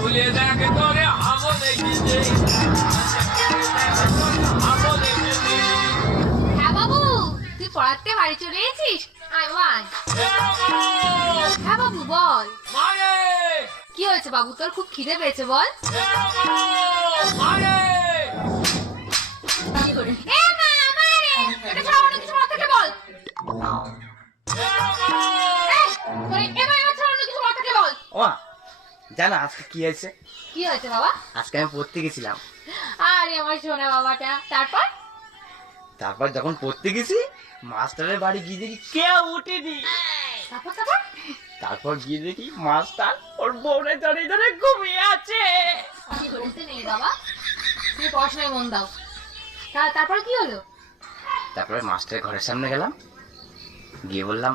ভুলে দেখে তোরে হাবো লেগেছে হ্যাঁ বাবু, তুই পড়াতে বাড়ি চলে এসেছিস? আয় আয়। হ্যাঁ বাবু বল, মারে কি হয়েছে বাবু, তোর খুব খিদে পেয়েছে বল। মারে এ মা, মারে, এটা ছাড়া অন্য কিছু বলার থাকলে বল। এ মা, এবার ছাড়া অন্য কিছু বলার থাকলে বল। ও জানো আজকে কি হয়েছে? কি হয়েছে বাবা? আজকে আমি পড়তে গেছিলাম। আরে আমার সোনা বাবাটা, তারপর? তারপর যখন পড়তে গেছি মাস্টারের বাড়ি গিয়ে দেখি কেউ উঠেনি। তারপর তারপর? তারপর গিয়ে দেখি মাস্টার ওর বউরে ধরে ধরে ঘুমিয়ে আছে। কি করতে নেই বাবা, তুমি পড়াশোনায় মন দাও। তারপর কি হলো? তারপরে মাস্টারের ঘরের সামনে গেলাম, গিয়ে বললাম